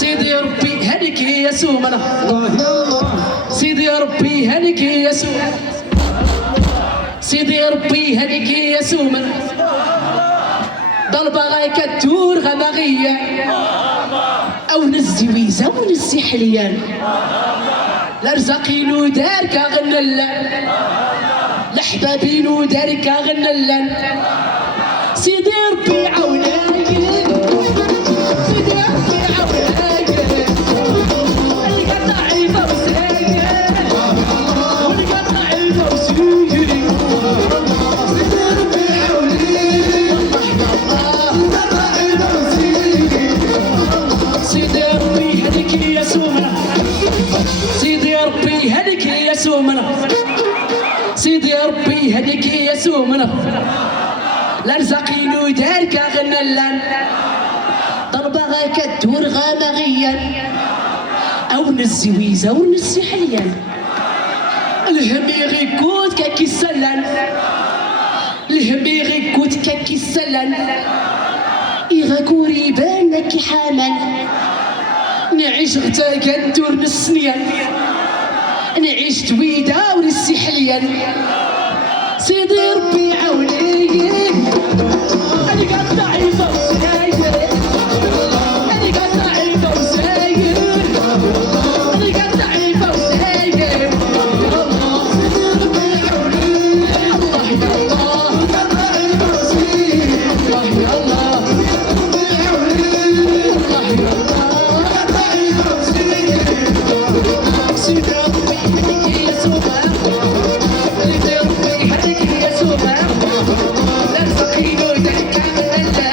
سيدي يا ربي هنيك يا سومنا سيدي يا ربي هنيك يا سومنا سيدي يا ربي هنيك يا سومنا ضربة غايك الدور غمغية أو نزي ويزا ونزي حليان لرزقينو دارك غنلان لحبابينو دارك غنلان سيدي ربي عوناك سيدي يا ربي هديك يا سومنا لرزقينو دارك غنلان ضربة غاك الدور غامغيا أو نزي ويزا ونزي حليان الهمي غيكوت كاكي السلان الهمي غيكوت كاكي السلان إغاكوري بانك حامل نعيش غتاك الدور نسنيان نعيش تويدا ونسي حليان سيدي ربي عوني أنا قد ضعيفة وساير أنا قد ضعيفة وساير أنا قد ضعيفة وساير الله سيدي ربي عوني الله يا الله الله يا الله ربي عوني الله يا الله قد ضعيفة وساير سيدي ربي هديك يا سوبر سيدي ربي هديك يا سوبر لرزقينو دارك غنلان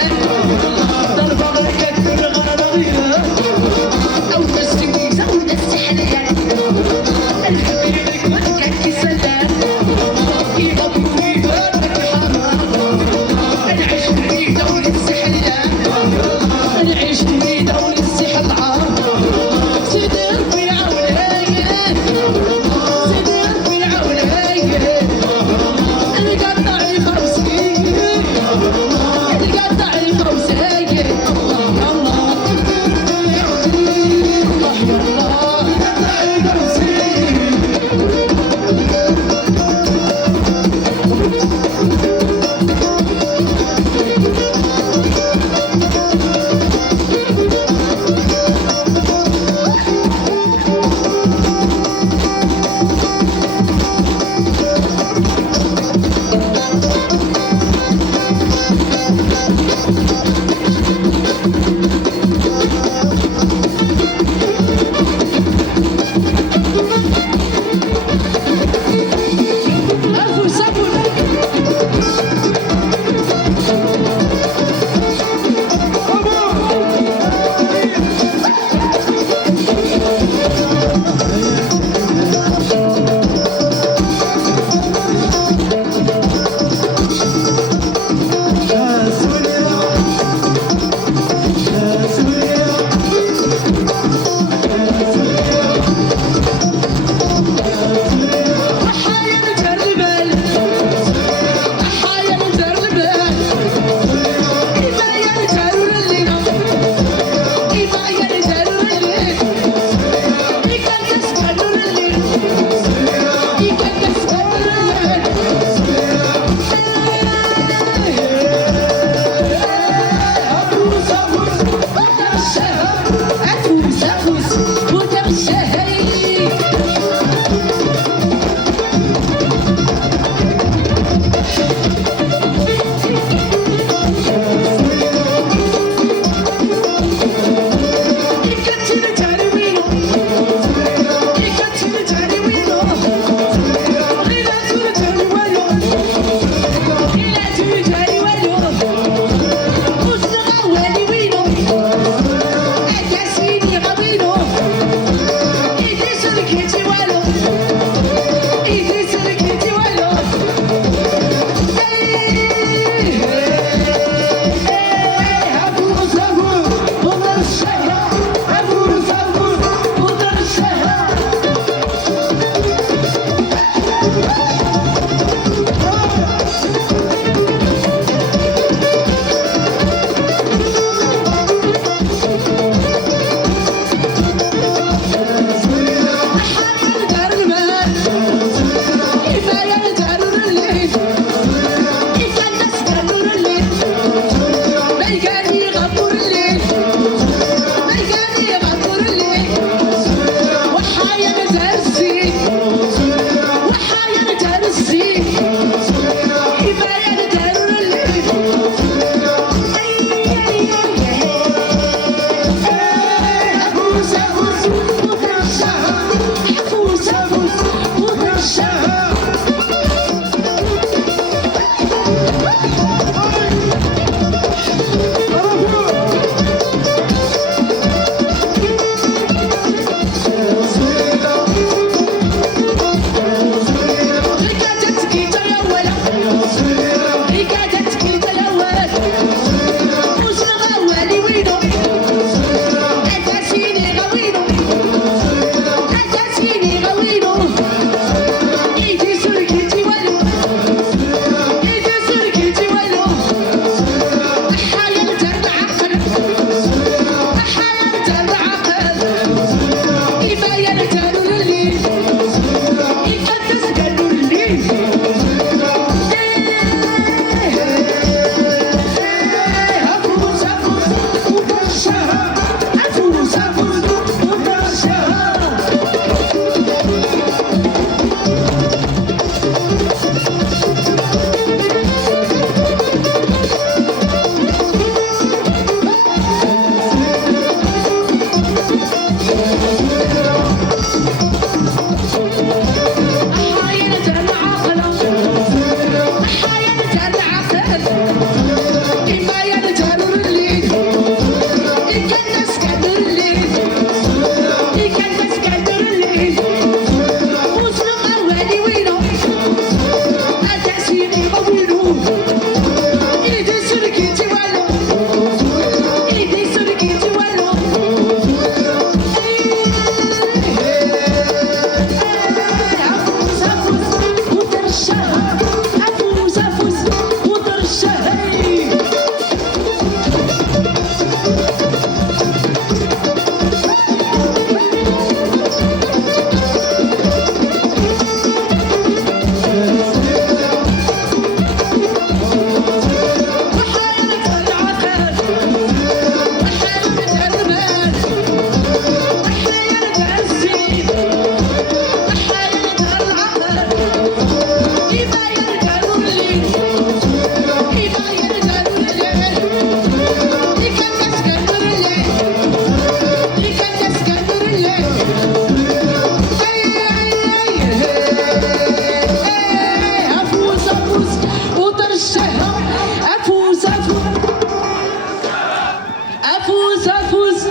افوز افوز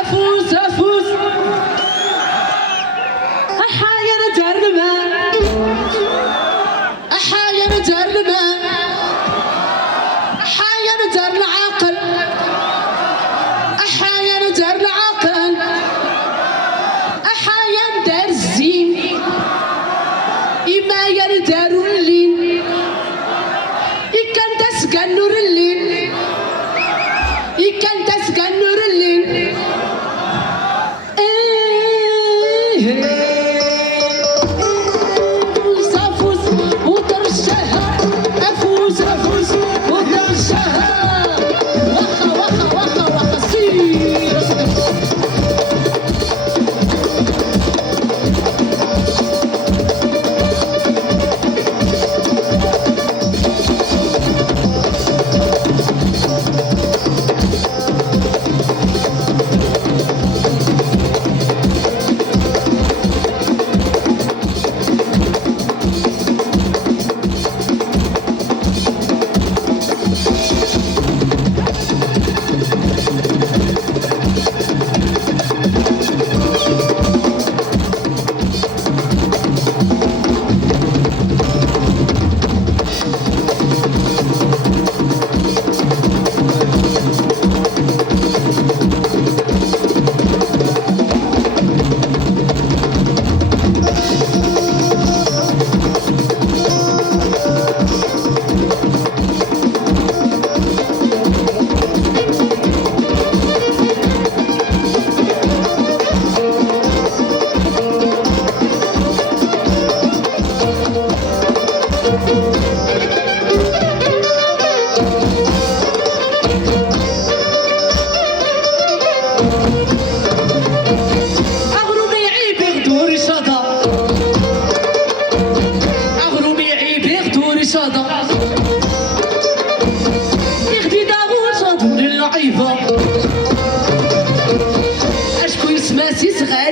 افوز افوز احاير درما احاير درما احاير در العقل احاير در العقل احاير در الزين إما يردار الليل إكان تسقى نور الليل إكان تسقى نور الليل أفوز أفوز وترشها أفوز أفوز وترشها وخا وخا وخا وخا سير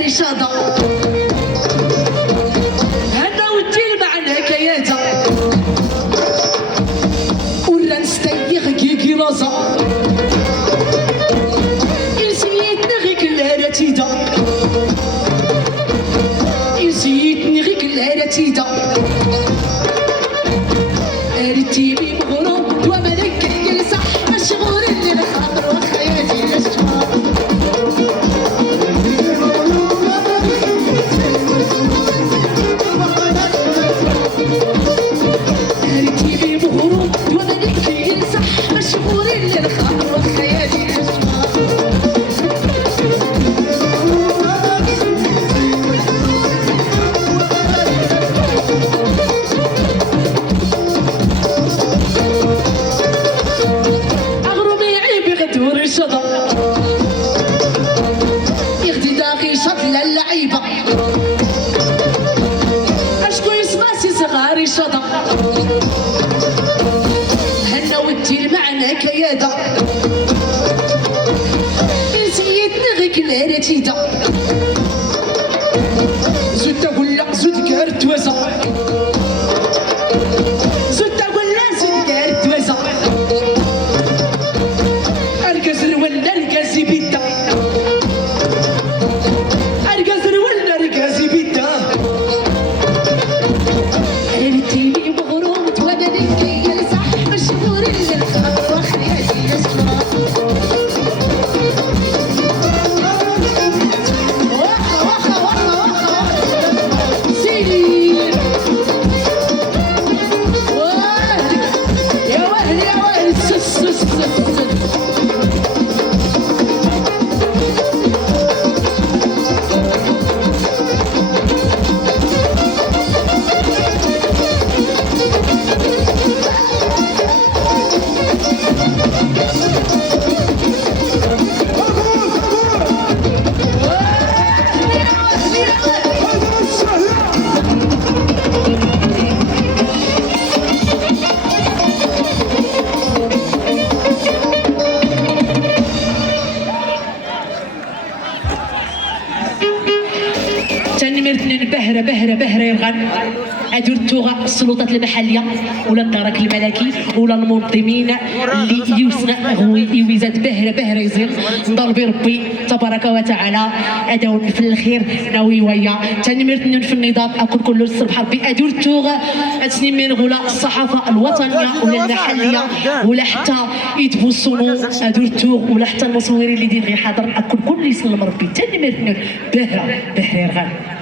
شادا هنا ودي المعنى كياتا ولا نستيغ كيكي رازا نسيتني غيك اللهرة تيدا نسيتني غيك اللهرة تيدا ارتيبي مغروب وملك يلصح مشغول اللي الخاطر وخياتي الاشجار هنا ودي المعنى كيادا نسيتني غيك الهرة تيدا زود ولا زود كارت وزا زود ولا زود كارت وزا ارقز ولا ارقزي بيدا ارقز ولا ارقزي بيدا بهرة يا الغن ادير التوغا السلطات المحليه ولا الدرك الملكي ولا المنظمين اللي يوسنا يويزات بهره يزيل نضرب ربي تبارك وتعالى اداو في الخير ناوي ويا تنمرت في النظام اكون كل الصبح ربي ادير التوغا اتني من غلا الصحافه الوطنيه ولا المحليه ولا حتى يتبوصونوا ادير التوغ ولا حتى المصورين اللي دايرين غير حاضر اكون كل يسلم ربي تنمرت بهره يرغب